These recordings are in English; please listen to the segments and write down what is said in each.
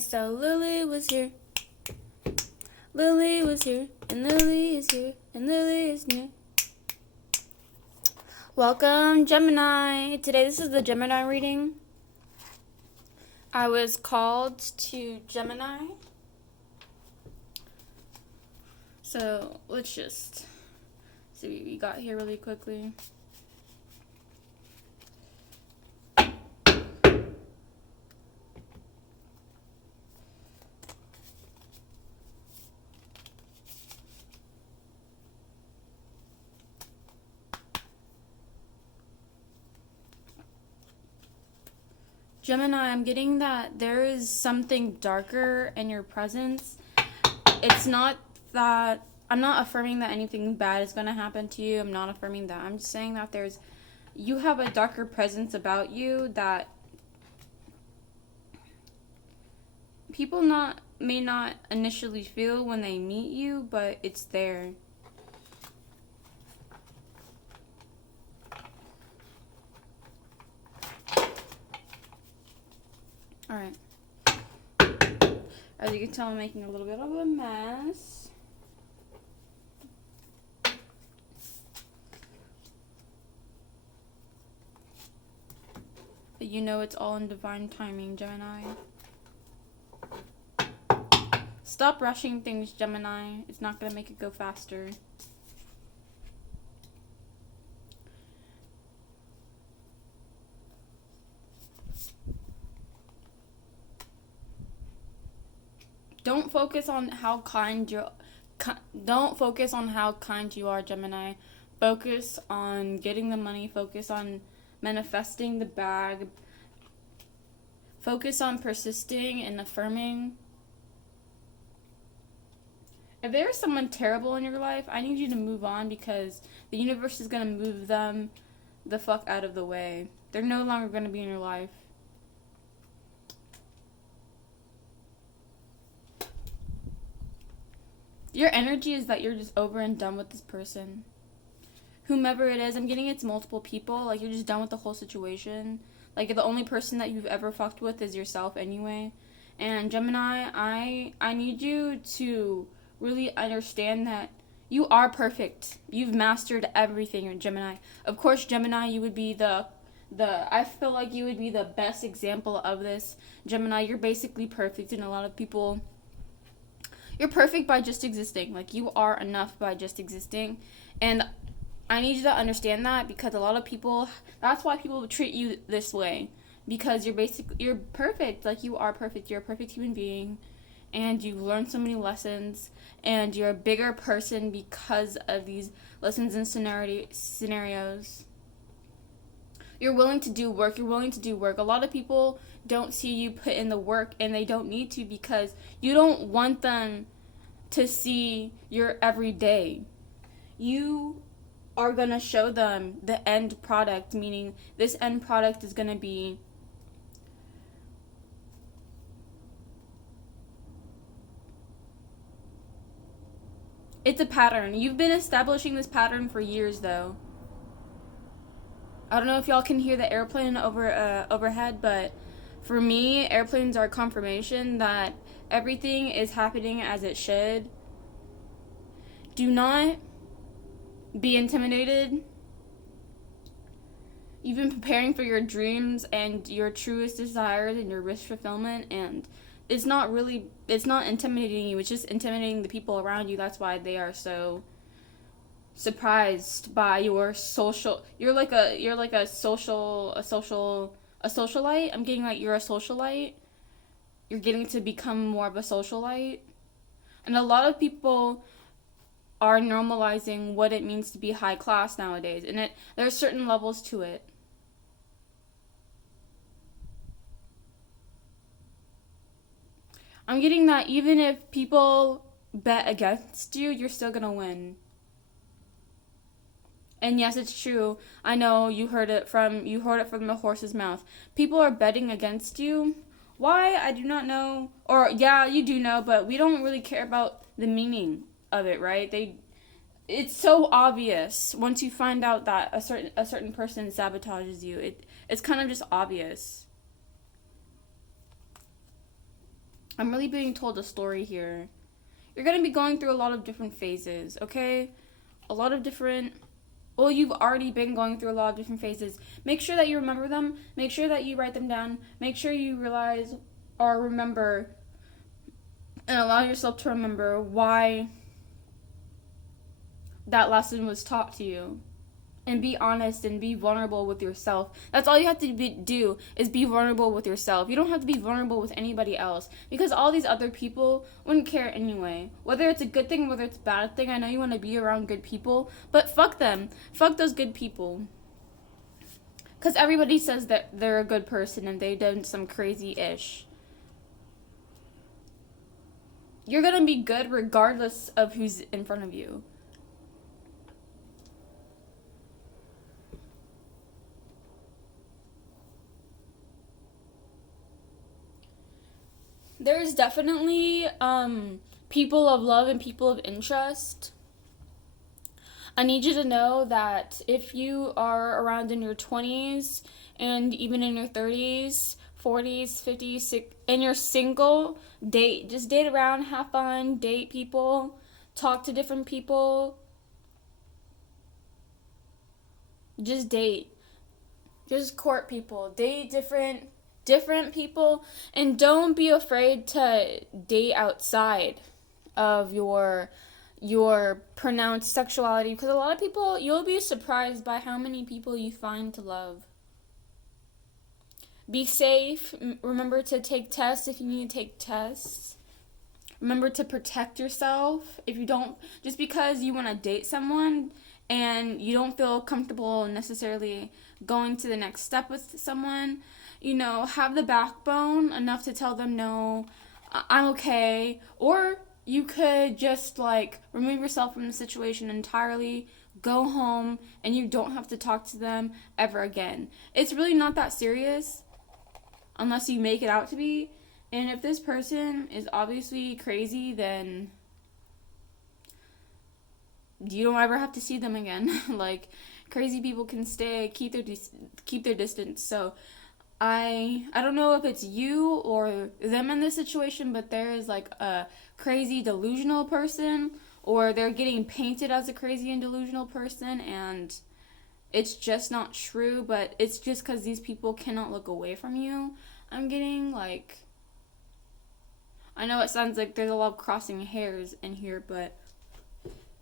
So Lily was here. Lily was here, and Lily is here, and Lily is near. Welcome, Gemini. Today, this is the Gemini reading. I was called to Gemini. So, let's just see what we got here really quickly. Gemini, I'm getting that there is something darker in your presence. It's not that, I'm not affirming that anything bad is going to happen to you. I'm not affirming that. I'm just saying that you have a darker presence about you that people may not initially feel when they meet you, but it's there. Alright. As you can tell, I'm making a little bit of a mess. But you know it's all in divine timing, Gemini. Stop rushing things, Gemini. It's not going to make it go faster. Don't focus on how kind you are, Gemini. Focus on getting the money. Focus on manifesting the bag. Focus on persisting and affirming. If there is someone terrible in your life, I need you to move on because the universe is going to move them the fuck out of the way. They're no longer going to be in your life. Your energy is that you're just over and done with this person. Whomever it is, I'm getting it's multiple people. Like, you're just done with the whole situation. Like, the only person that you've ever fucked with is yourself anyway. And Gemini, I need you to really understand that you are perfect. You've mastered everything, Gemini. Of course, Gemini, you would be I feel like you would be the best example of this. Gemini, you're basically perfect, and a lot of people, you're perfect by just existing. Like, you are enough by just existing. And I need you to understand that because a lot of people, that's why people treat you this way. Because you're perfect. Like, you are perfect. You're a perfect human being. And you learn so many lessons. And you're a bigger person because of these lessons and scenarios. You're willing to do work. You're willing to do work. A lot of people don't see you put in the work, and they don't need to because you don't want them to see your everyday. You are going to show them the end product, meaning this end product is going to be it's a pattern. You've been establishing this pattern for years, though. I don't know if y'all can hear the airplane overhead, but for me, airplanes are confirmation that everything is happening as it should. Do not be intimidated. You've been preparing for your dreams and your truest desires and your wish fulfillment, and it's not intimidating you. It's just intimidating the people around you. That's why they are so surprised by your social. You're like a socialite. I'm getting like you're a socialite. You're getting to become more of a socialite. And a lot of people are normalizing what it means to be high class nowadays. And there's certain levels to it. I'm getting that even if people bet against you, you're still gonna win. And yes, it's true. I know you heard it from the horse's mouth. People are betting against you. Why? I do not know. Or yeah, you do know, but we don't really care about the meaning of it, right? It's so obvious once you find out that a certain person sabotages you. It's kind of just obvious. I'm really being told a story here. You're going to be going through a lot of different phases, okay? A lot of different... Well, you've already been going through a lot of different phases. Make sure that you remember them. Make sure that you write them down. Make sure you realize or remember and allow yourself to remember why that lesson was taught to you. And be honest and be vulnerable with yourself. That's all you have to do is be vulnerable with yourself. You don't have to be vulnerable with anybody else because all these other people wouldn't care anyway. Whether it's a good thing, whether it's a bad thing, I know you want to be around good people, but fuck them. Fuck those good people. Because everybody says that they're a good person and they've done some crazy-ish. You're going to be good regardless of who's in front of you. There's definitely people of love and people of interest. I need you to know that if you are around in your 20s and even in your 30s, 40s, 50s, and you're single, just date around, have fun, date people, talk to different people. Just date. Just court people. Date different people, and don't be afraid to date outside of your pronounced sexuality, because a lot of people, you'll be surprised by how many people you find to love. Be safe. Remember to take tests if you need to take tests. Remember to protect yourself. If you don't, just because you want to date someone and you don't feel comfortable necessarily going to the next step with someone, have the backbone enough to tell them, no, I'm okay. Or you could just, remove yourself from the situation entirely, go home, and you don't have to talk to them ever again. It's really not that serious, unless you make it out to be. And if this person is obviously crazy, then you don't ever have to see them again. Crazy people can keep their distance. So I don't know if it's you or them in this situation, but there is a crazy delusional person, or they're getting painted as a crazy and delusional person, and it's just not true, but it's just because these people cannot look away from you. I'm getting I know it sounds like there's a lot of crossing hairs in here, but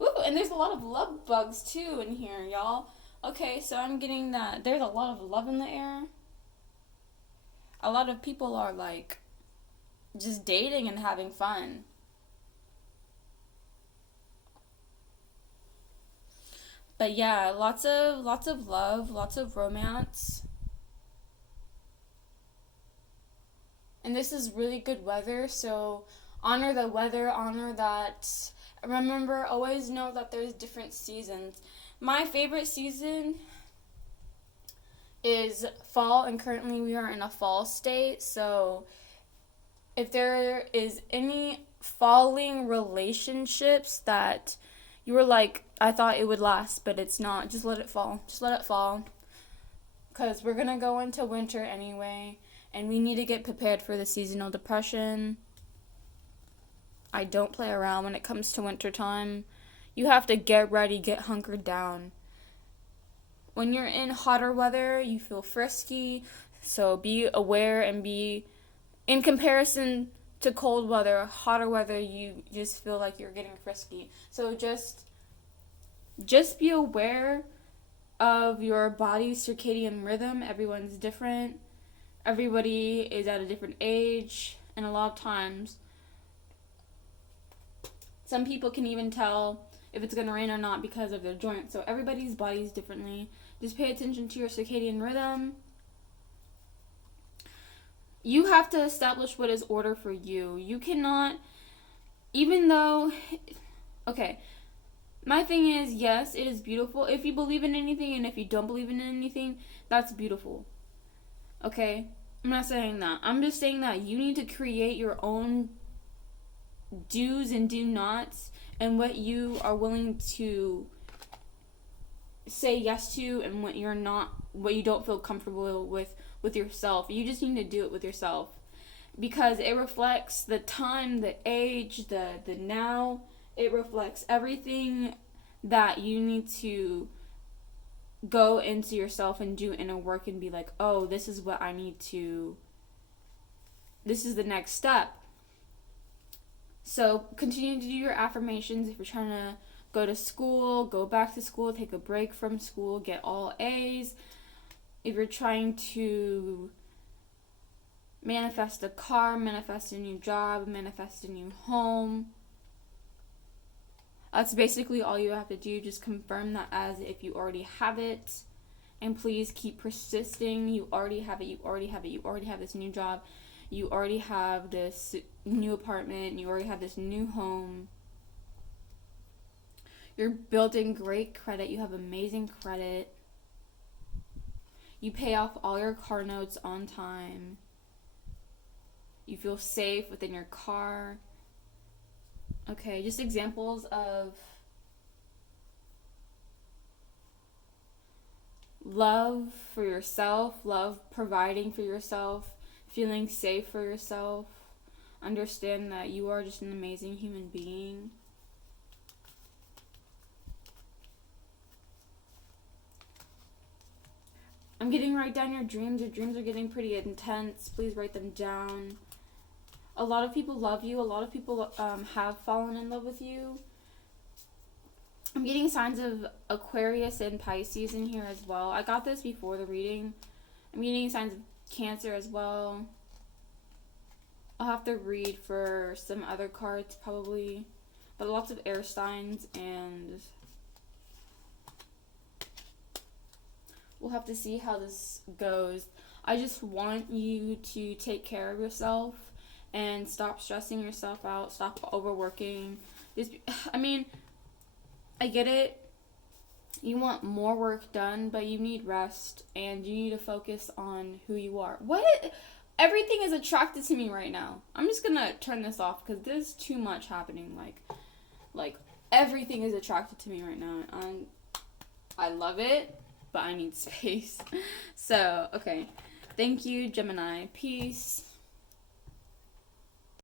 ooh, and there's a lot of love bugs too in here, y'all. Okay, so I'm getting that there's a lot of love in the air. A lot of people are just dating and having fun. But yeah, lots of love, lots of romance. And this is really good weather, so honor the weather, honor that. Remember, always know that there's different seasons. My favorite season is fall, and currently we are in a fall state, so if there is any falling relationships that you were I thought it would last, but it's not, just let it fall. Just let it fall. Because we're going to go into winter anyway, and we need to get prepared for the seasonal depression. I don't play around when it comes to winter time. You have to get ready, get hunkered down. When you're in hotter weather, you feel frisky, so be aware and be, in comparison to cold weather, hotter weather, you just feel like you're getting frisky. So just be aware of your body's circadian rhythm. Everyone's different. Everybody is at a different age, and a lot of times, some people can even tell if it's going to rain or not because of their joints. So everybody's body's differently. Just pay attention to your circadian rhythm. You have to establish what is order for you. You cannot, even though, okay, my thing is, yes, it is beautiful. If you believe in anything and if you don't believe in anything, that's beautiful. Okay? I'm not saying that. I'm just saying that you need to create your own do's and do nots and what you are willing to say yes to and what you don't feel comfortable with yourself. You just need to do it with yourself. because it reflects the time, the age, the now. It reflects everything that you need to go into yourself and do inner work and be like, oh, this is what I need to, this is the next step. So continue to do your affirmations. If you're trying to go to school, go back to school, take a break from school, get all A's. If you're trying to manifest a car, manifest a new job, manifest a new home, that's basically all you have to do. Just confirm that as if you already have it. And please keep persisting. You already have it. You already have it. You already have this new job. You already have this new apartment. You already have this new home. You're building great credit. You have amazing credit. You pay off all your car notes on time. You feel safe within your car. Okay, just examples of love for yourself, love providing for yourself, feeling safe for yourself. Understand that you are just an amazing human being. I'm getting write down your dreams. Your dreams are getting pretty intense. Please write them down. A lot of people love you. A lot of people have fallen in love with you. I'm getting signs of Aquarius and Pisces in here as well. I got this before the reading. I'm getting signs of Cancer as well. I'll have to read for some other cards probably. But lots of air signs, and we'll have to see how this goes. I just want you to take care of yourself and stop stressing yourself out, stop overworking. I get it. You want more work done, but you need rest, and you need to focus on who you are. What? Everything is attracted to me right now. I'm just gonna turn this off because there's too much happening. Like everything is attracted to me right now. I love it, but I need space. So, okay. Thank you, Gemini. Peace.